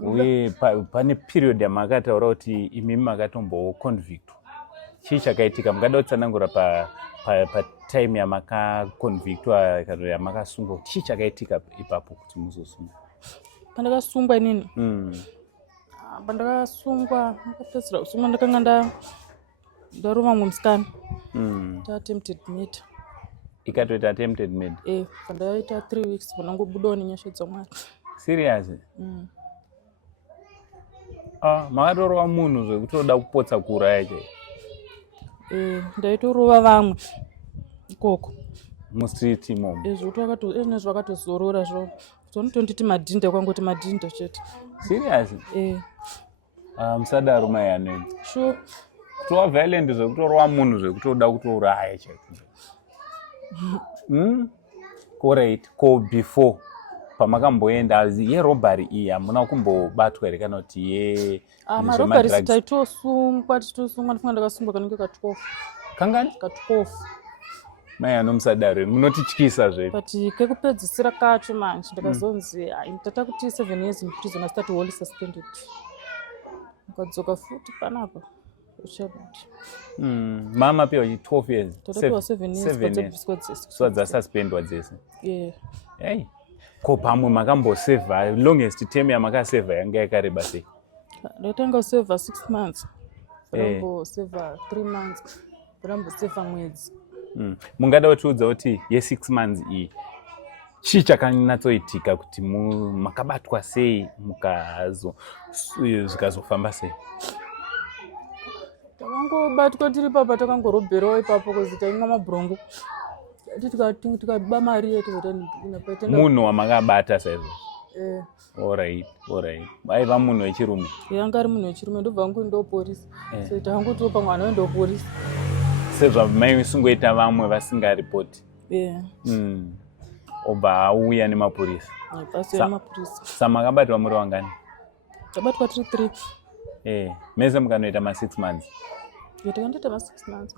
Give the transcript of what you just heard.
uye pane period yamakataura kuti imimi makatomboconvictwa. Chii chakaitika? Mungada kutsanangura patime yamakaconvictwa kana yamakasungwa, chii chakaitika ipapo kuti muzosungwa? Pandakasungwa inini pandakasungwa ndakapedzisira kusungwa ndakanga ndarova mumwe musikana attempted murder. Ikatoita attempted murder? Pandaita 3 weeks pandangobudawo nenyasha dzaMwari. Serious? Makatorova munhu zvekutoda kupotsa kuuraya chaiyo? Ndaitorova vamwe ikoko mustreet imomo. Zvekuti zvakatozorora zvo tonotonditi madhinda, kwangoti madhinda chete. Serious? Musadaro mai anoenda. Sure. Kutova violent zvekutorova munhu zvekutoda kutouraya chaiyo. Correct. Ko before pamakamboenda yerobhari iyi hamuna kumbobatwa here kana kuti marobhari taitosungwa ndifunga ndakasungwa kanenge ka12. Kangani? Ka12. Mai anomusadaro munotityisa zvedu. But kekupedzisira kacho manje ndakazonzi tata kuti 7 years in prison asitati wholly suspended. Ukadzoka futi panapa uchabati. Mama pia 12 years. Tatapiwa 7 years. So dzasuspendwa dzese. Hey. Ko pamwe makamboseva longest term yamakaseva yanga yakareba sei? Ndatanga seva 6 months. Ndamboseva 3 months. Ndamboseva mwedzi. Mungada kutiudza kuti ye6 months iyi chii chakanyatsoitika kuti makabatwa sei zvikazofamba sei? Takangobatwa tiri papa, takangorobherawo ipapo kuzi taimwa mabhurongo. Tikaba mari yetu munhu wamakabata saizvo? Alright. Aiva munhu wechirume? Yanga ari munhu wechirume, ndobva ndoendawo polisi. So takangotiwo pamwe anoendawo polisi. Sezvo maisungoita vamwe vasingaripoti? Obva auya nemapurisa? Basi nemapurisa. Samakabatwa muri wangani? Tabatwa tiri 3. Mese mukanoita ma6 months? Takandoita ma6 months.